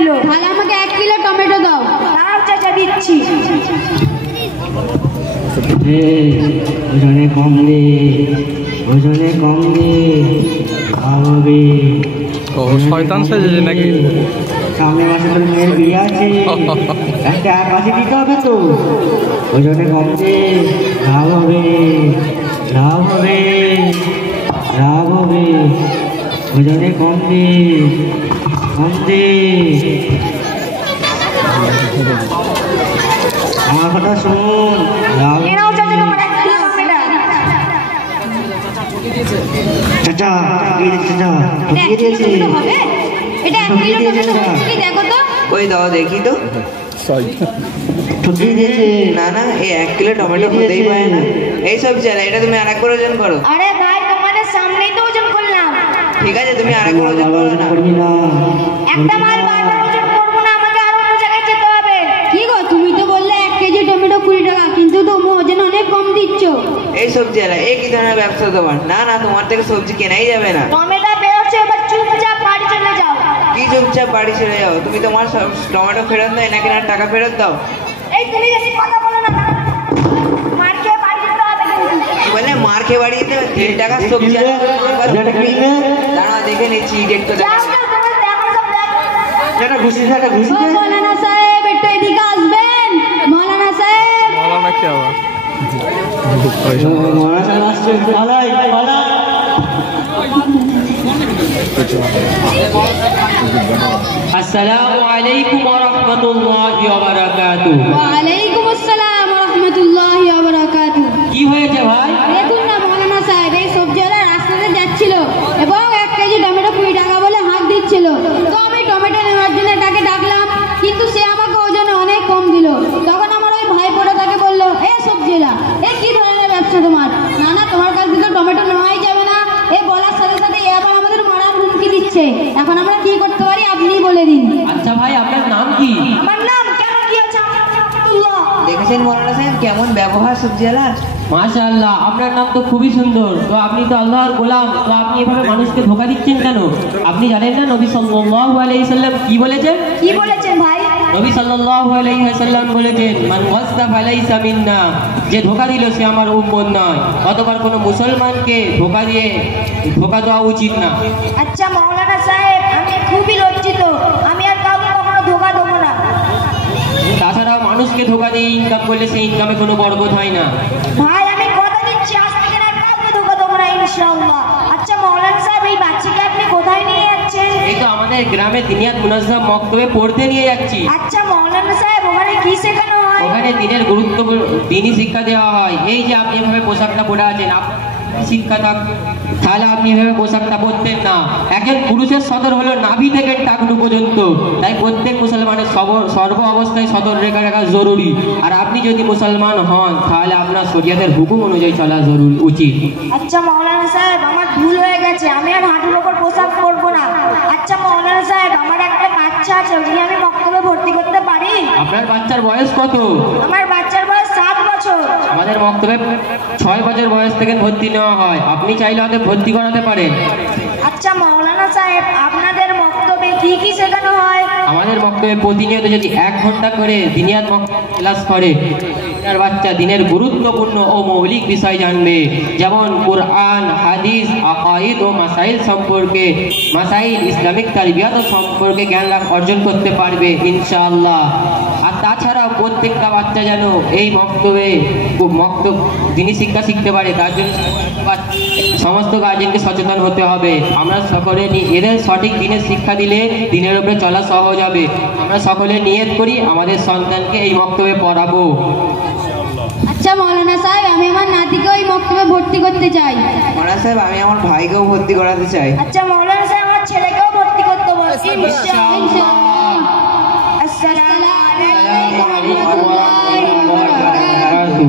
Kilo. তাহলে আমাকে 1 kilo tomato দাও। দাও চাচা, দিচ্ছি। ওজনে কম দে, ওজনে কম দে, হবে। ও শয়তান সেজেছে নাকি? সামনে মাসে তোর মেয়ের বিয়ে আছে, একটা 80 দিতে হবে তো। ওজনে কম দে, লাভ হবে, লাভ হবে, লাভ হবে। ওজনে কম দে, কম দে। আমার কথা শুন, লাভ। এ নাও চাচা তোমার 1 কিলো টমেটো। চাচা ঠকিয়ে দিচ্ছে, চাচা ঠকিয়ে দিয়েছে। হবে এটা 1 কিলো টমেটো হচ্ছে কি দেখো তো। ওই দাও দেখি তো। ঠকিয়ে দিয়েছে। না না, এই 1 কিলো টমেটো হতেই পারে না। এইসব চালা, এটা তুমি আরেকবার ওজন করো। আরে ভাই, তোমাদের সামনেই তো ওজন করলাম। ঠিক আছে, তুমি আরেকবার ওজন করো না। করবি না। একটা মাল বারবার ওজন করবো না, আমাকে আরো অন্য জায়গায় যেতে হবে। কি গো, তুমি তো বললে 1 কেজি টমেটো 20 টাকা, কিন্তু তুমি ওজন অনেক কম দিচ্ছ। এই সবজি আলা, এই কি ধরনের ব্যবসা তোমার? না না, তোমার থেকে সবজি কেনাই যাবে না। টমেটো বেরোচ্ছে, এবার চুপচাপ বাড়ি চলে যাও। কি চুপচাপ বাড়ি চলে যাও? তুমি তোমার টমেটো ফেরত দাও, নাকি না টাকা ফেরত দাও? এই তুমি বেশি কথা বলো না, মার খেয়ে বাড়ি যেতে হবে কিন্তু। বলে মার খেয়ে বাড়ি যেতে হবে? 3 টাকার সবজি আলা, দাঁড়া দেখে নিচ্ছি একটু। যাও, যাও, তোমার দেখো সব দেখো। একটা ঘুষি দে, একটা ঘুষি ও দে। মৌলানা সাহেব, একটু এদিকে আসবেন। মৌলানা সাহেব, মৌলানা কি আবার? মরা সাহেব আসছে, পালাই, পালাই। আসসালামু আলাইকুম ওয়া রাহমাতুল্লাহি ওয়া বারাকাতুহু। ওয়া আলাইকুম আসসালাম ওয়া রাহমাতুল্লাহি ওয়া বারাকাতুহু। কি হয়েছে ভাই? দেখুন না মৌলানা সাহেব, এই সবজিওয়ালা রাস্তাতে যাচ্ছিল এবং 1 কেজি টমেটো 20 টাকা বলে হাত দিচ্ছিল। তো আমি টমেটো নেওয়ার জন্য তাকে ডাকলাম, কিন্তু সে আমাকে ওজনে অনেক কম দিল। তখন আমার ওই ভাইপোটা তাকে বললো, এ সবজিওয়ালা, এ কি ধরনের ব্যবসা তোমার? না না, তোমার কাছ থেকে টমেটো নেওয়াই যাবে না। এ বলার সাথে সাথে এ আবার আমাদের মারার হুমকি দিচ্ছে। এখন আমরা কি করতে পারি আপনি বলে দিন। আচ্ছা ভাই, আপনার নাম কি? আমার নাম কেন কি আছে? আব্দুল্লাহ। দেখেছেন মৌলানা সাহেব কেমন ব্যবহার সবজি আলার? মাশাআল্লাহ, আপনার নাম তো খুবই সুন্দর। তো আপনি তো আল্লাহর গোলাম, তো আপনি এভাবে মানুষকে ধোঁকা দিচ্ছেন কেন? আপনি জানেন না নবী সাল্লাল্লাহু আলাইহি সাল্লাম কি বলেছেন? কি বলেছেন ভাই? নবী সাল্লাল্লাহু আলাইহি ওয়াসাল্লাম বলেছেন, মান ওয়াসতা ফালাইসা মিন্না, যে ধোঁকা দিল সে আমার উম্মত নয়। অতঃপর কোনো মুসলমানকে ধোঁকা দেওয়া উচিত না। আচ্ছা মৌলানা সাহেব, আমি খুবই লজ্জিত, আমি আর কাউকে কখনো ধোঁকা দেবো না। তাছাড়াও মানুষকে ধোঁকা দিয়ে ইনকাম করলে সেই ইনকামে কোনো বরকত হয় না। ভাই আমি কথা দিচ্ছি, আজ থেকে আর কাউকে ধোঁকা দেবো না ইনশাআল্লাহ। আচ্ছা মৌলানা সাহেব, এই বাচ্চাকে আপনি কোথায় নিয়ে যাচ্ছেন? এই তো আমাদের গ্রামে দিনিয়াত মুনাজ্জাম মক্তবে পড়তে নিয়ে যাচ্ছি। আচ্ছা মৌলানা সাহেব, ওখানে কি শেখানো হয়? ওখানে দিনের গুরুত্বপূর্ণ দিনই শিক্ষা দেওয়া হয়। এই যে আপনি এভাবে পোশাকটা পরে আছেন, শিক্ষা থাক তাহলে আপনি এভাবে পোশাকটা পরতেন না। একজন পুরুষের সদর হলো নাভি থেকে টাকনু পর্যন্ত, তাই প্রত্যেক মুসলমানের সর্ব অবস্থায় সদর রেখা রাখা জরুরি। আর আপনি যদি মুসলমান হন তাহলে আপনার শরিয়াতের হুকুম অনুযায়ী চলা জরুরি উচিত। আচ্ছা মৌলানা সাহেব, আমার ভুল হয়ে গেছে, আমি আর হাঁটুর ওপর পোশাক পরবো না। আচ্ছা মৌলানা সাহেব, আমার একটা বাচ্চা আছে, ওকে আমি মক্তবে ভর্তি করতে পারি? আপনার বাচ্চার বয়স কত? আমার বাচ্চার বয়স 7 বছর। আমাদের মক্তবে 6 বছর বয়স থেকে ভর্তি নেওয়া হয়, আপনি চাইলে ওদের ভর্তি করাতে পারেন। আচ্ছা মৌলানা সাহেব, আপনাদের মক্তবে কি কি শেখানো হয়? আমাদের মক্তবে প্রতিনিয়ত যদি 1 ঘন্টা করে দিনিয়াত ক্লাস করে, আপনার বাচ্চা দিনের গুরুত্বপূর্ণ ও মৌলিক বিষয় জানবে, যেমন কোরআন, হাদিস, আকাইদ ও মাসাইল সম্পর্কে, মাসাইল ইসলামিক তারবিয়াত সম্পর্কে জ্ঞান অর্জন করতে পারবে ইনশাআল্লাহ। আর তাছাড়াও প্রত্যেকটা বাচ্চা যেন এই মক্তব দিনী শিক্ষা শিখতে পারে, তার জন্য সমস্ত গার্জেনকে সচেতন হতে হবে। আমরা সকলে এদের সঠিক দিনের শিক্ষা দিলে দিনের উপরে চলা সহজ হবে। আমরা সকলে নিয়ত করি আমাদের সন্তানকে এই মক্তবে পড়াবো। আচ্ছা মৌলানা সাহেব, আমি আমার নাতিকে ওই মক্তবে ভর্তি করতে চাই। মৌলানা সাহেব, আমি আমার ভাইকেও ভর্তি করাতে চাই। আচ্ছা মৌলানা সাহেব, আমার ছেলেকেও ভর্তি করতে বলছি ইনশাআল্লাহ। আসসালামু আলাইকুম ওয়া রাহমাতুল্লাহি ওয়া বারাকাতুহু।